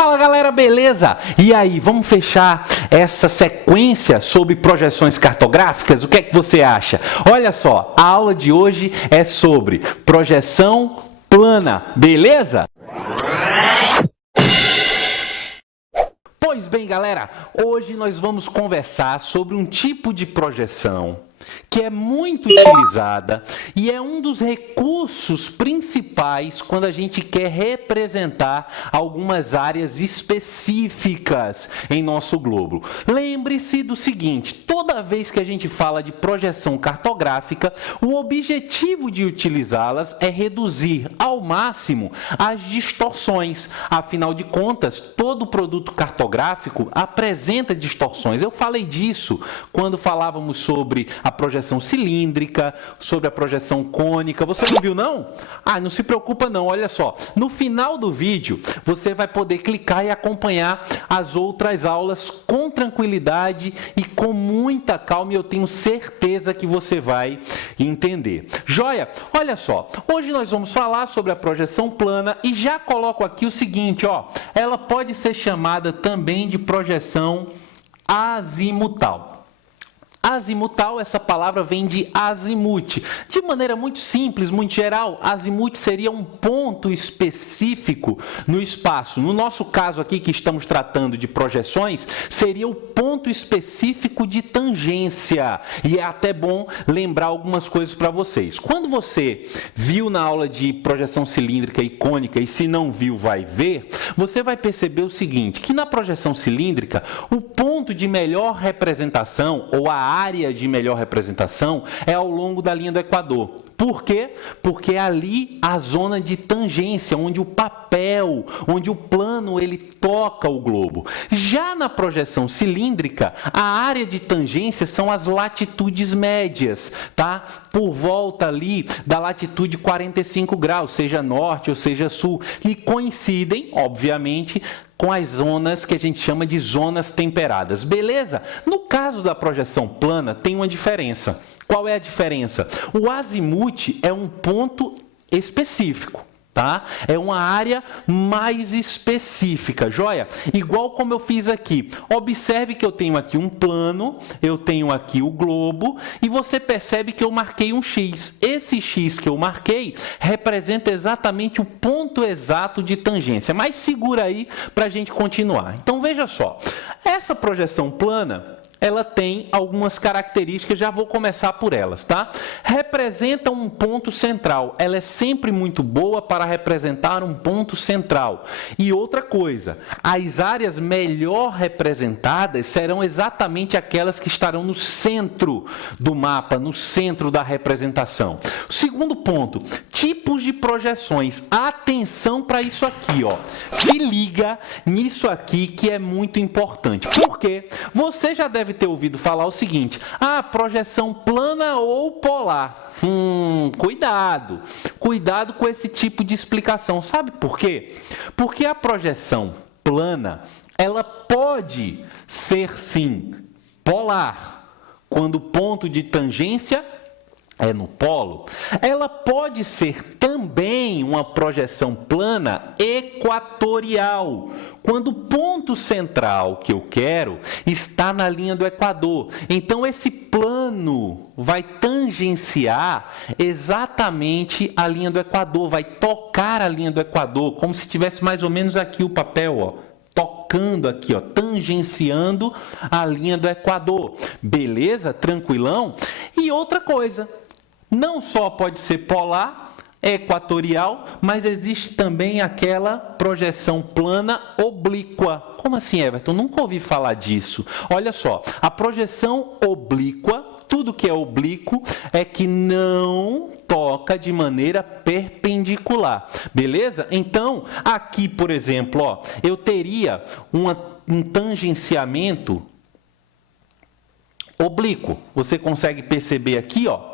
Fala galera, beleza? E aí, vamos fechar essa sequência sobre projeções cartográficas? O que é que você acha? Olha só, a aula de hoje é sobre projeção plana, beleza? Pois bem, galera, hoje nós vamos conversar sobre um tipo de projeção que é muito utilizada e é um dos recursos principais quando a gente quer representar algumas áreas específicas em nosso globo. Lembre-se do seguinte, toda vez que a gente fala de projeção cartográfica, o objetivo de utilizá-las é reduzir ao máximo as distorções. Afinal de contas, todo produto cartográfico apresenta distorções. Eu falei disso quando falávamos sobre a projeção cilíndrica, sobre a projeção cônica. Você não viu, não? Ah, não se preocupa não, olha só. No final do vídeo, você vai poder clicar e acompanhar as outras aulas com tranquilidade e com muita calma, e eu tenho certeza que você vai entender. Joia? Olha só, hoje nós vamos falar sobre a projeção plana e já coloco aqui o seguinte, ó, ela pode ser chamada também de projeção azimutal. Azimutal, essa palavra vem de azimute. De maneira muito simples, muito geral, azimute seria um ponto específico no espaço. No nosso caso aqui, que estamos tratando de projeções, seria o ponto específico de tangência. E é até bom lembrar algumas coisas para vocês. Quando você viu na aula de projeção cilíndrica e cônica, e se não viu, vai ver, você vai perceber o seguinte, que na projeção cilíndrica, o ponto de melhor representação, ou a área de melhor representação, é ao longo da linha do Equador. Por quê? Porque é ali a zona de tangência, onde o papel, onde o plano, ele toca o globo. Já na projeção cilíndrica, a área de tangência são as latitudes médias, tá? Por volta ali da latitude 45 graus, seja norte ou seja sul, e coincidem, obviamente, com as zonas que a gente chama de zonas temperadas, beleza? No caso da projeção plana, tem uma diferença. Qual é a diferença? O azimute é um ponto específico, tá? É uma área mais específica, joia? Igual como eu fiz aqui. Observe que eu tenho aqui um plano, eu tenho aqui o globo, e você percebe que eu marquei um X. Esse X que eu marquei representa exatamente o ponto exato de tangência. Mas segura aí para a gente continuar. Então, veja só. Essa projeção plana, ela tem algumas características, já vou começar por elas, tá? Representa um ponto central. Ela é sempre muito boa para representar um ponto central. E outra coisa, as áreas melhor representadas serão exatamente aquelas que estarão no centro do mapa, no centro da representação. Segundo ponto, tipos de projeções. Atenção para isso aqui, ó. Se liga nisso aqui que é muito importante. Por quê? Você já deve ter ouvido falar o seguinte, projeção plana ou polar. Cuidado, cuidado com esse tipo de explicação. Sabe por quê? Porque a projeção plana, ela pode ser sim polar, quando o ponto de tangência é no polo. Ela pode ser também uma projeção plana equatorial, quando o ponto central que eu quero está na linha do Equador. Então, esse plano vai tangenciar exatamente a linha do Equador, vai tocar a linha do Equador, como se tivesse mais ou menos aqui o papel, ó, tocando aqui, ó, tangenciando a linha do Equador. Beleza? Tranquilão? E outra coisa, não só pode ser polar, equatorial, mas existe também aquela projeção plana oblíqua. Como assim, Everton? Nunca ouvi falar disso. Olha só, a projeção oblíqua, tudo que é oblíquo é que não toca de maneira perpendicular, beleza? Então, aqui, por exemplo, ó, eu teria um tangenciamento oblíquo. Você consegue perceber aqui, ó,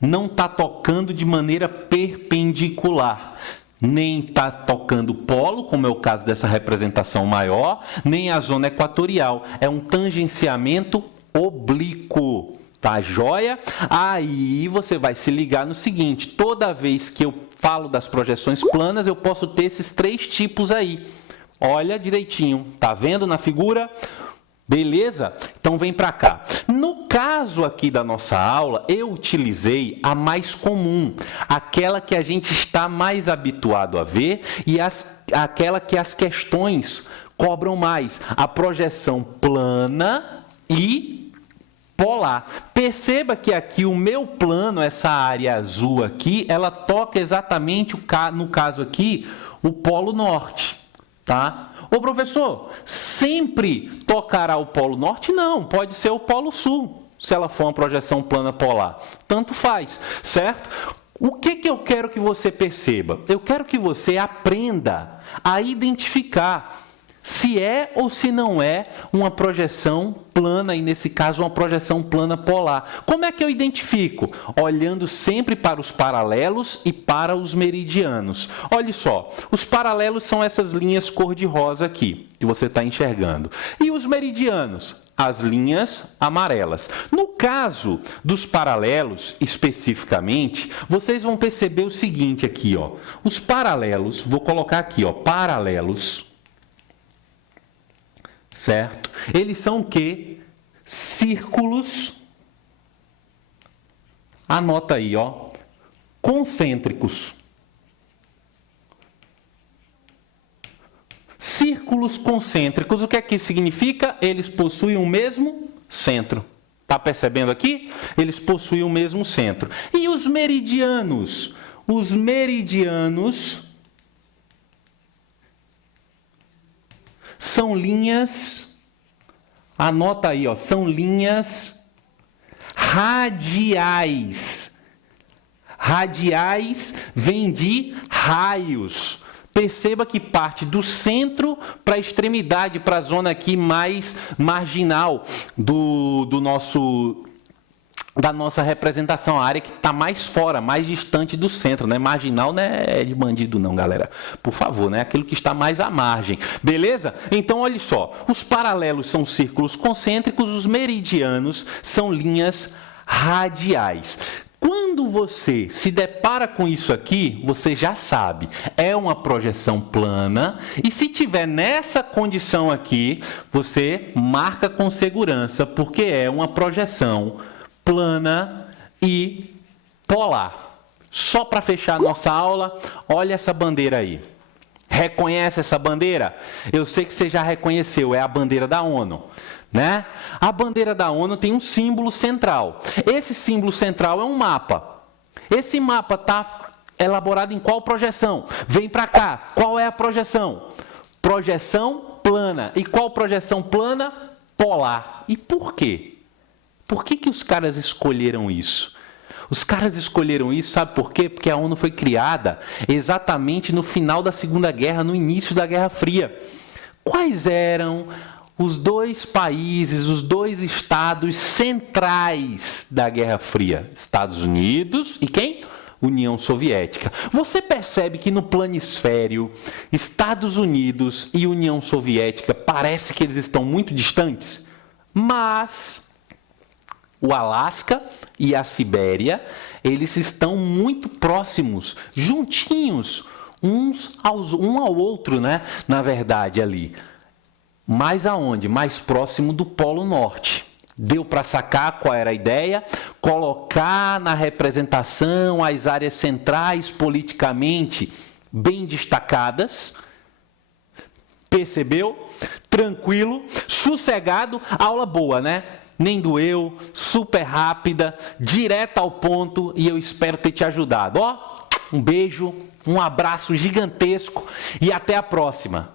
não está tocando de maneira perpendicular. Nem está tocando polo, como é o caso dessa representação maior, nem a zona equatorial. É um tangenciamento oblíquo. Tá joia? Aí você vai se ligar no seguinte, toda vez que eu falo das projeções planas, eu posso ter esses três tipos aí. Olha direitinho, tá vendo na figura? Beleza? Então vem para cá. No caso aqui da nossa aula, eu utilizei a mais comum, aquela que a gente está mais habituado a ver e aquela que as questões cobram mais, a projeção plana e polar. Perceba que aqui o meu plano, essa área azul aqui, ela toca exatamente, no caso aqui, o polo norte, tá? Ô professor, sempre tocará o polo norte? Não, pode ser o polo sul, se ela for uma projeção plana polar. Tanto faz, certo? O que eu quero que você perceba? Eu quero que você aprenda a identificar se é ou se não é uma projeção plana, e nesse caso uma projeção plana polar. Como é que eu identifico? Olhando sempre para os paralelos e para os meridianos. Olha só, os paralelos são essas linhas cor-de-rosa aqui, que você está enxergando. E os meridianos? As linhas amarelas. No caso dos paralelos, especificamente, vocês vão perceber o seguinte aqui, ó. Os paralelos, vou colocar aqui, ó, paralelos, certo? Eles são o quê? Círculos, anota aí, ó, concêntricos. Círculos concêntricos, o que é que isso significa? Eles possuem o mesmo centro. Tá percebendo aqui? Eles possuem o mesmo centro. E os meridianos? Os meridianos são linhas, anota aí, ó, são linhas radiais. Radiais vem de raios. Perceba que parte do centro para a extremidade, para a zona aqui mais marginal da nossa representação, a área que está mais fora, mais distante do centro, né? Marginal não é de bandido não, galera. Por favor, né? Aquilo que está mais à margem. Beleza? Então, olha só. Os paralelos são círculos concêntricos, os meridianos são linhas radiais. Quando você se depara com isso aqui, você já sabe, é uma projeção plana, e se tiver nessa condição aqui, você marca com segurança, porque é uma projeção plana e polar. Só para fechar a nossa aula, olha essa bandeira aí. Reconhece essa bandeira? Eu sei que você já reconheceu, é a bandeira da ONU, né? A bandeira da ONU tem um símbolo central. Esse símbolo central é um mapa. Esse mapa está elaborado em qual projeção? Vem para cá. Qual é a projeção? Projeção plana. E qual projeção plana? Polar. E por quê? Por que os caras escolheram isso? Os caras escolheram isso, sabe por quê? Porque a ONU foi criada exatamente no final da Segunda Guerra, no início da Guerra Fria. Quais eram os dois países, os dois estados centrais da Guerra Fria? Estados Unidos e quem? União Soviética. Você percebe que no planisfério, Estados Unidos e União Soviética parece que eles estão muito distantes? Mas o Alasca e a Sibéria, eles estão muito próximos, juntinhos, um ao outro, né? Na verdade, ali. Mais aonde? Mais próximo do Polo Norte. Deu para sacar qual era a ideia? Colocar na representação as áreas centrais politicamente bem destacadas. Percebeu? Tranquilo, sossegado, aula boa, né? Nem doeu, super rápida, direta ao ponto, e eu espero ter te ajudado. Ó, um beijo, um abraço gigantesco e até a próxima.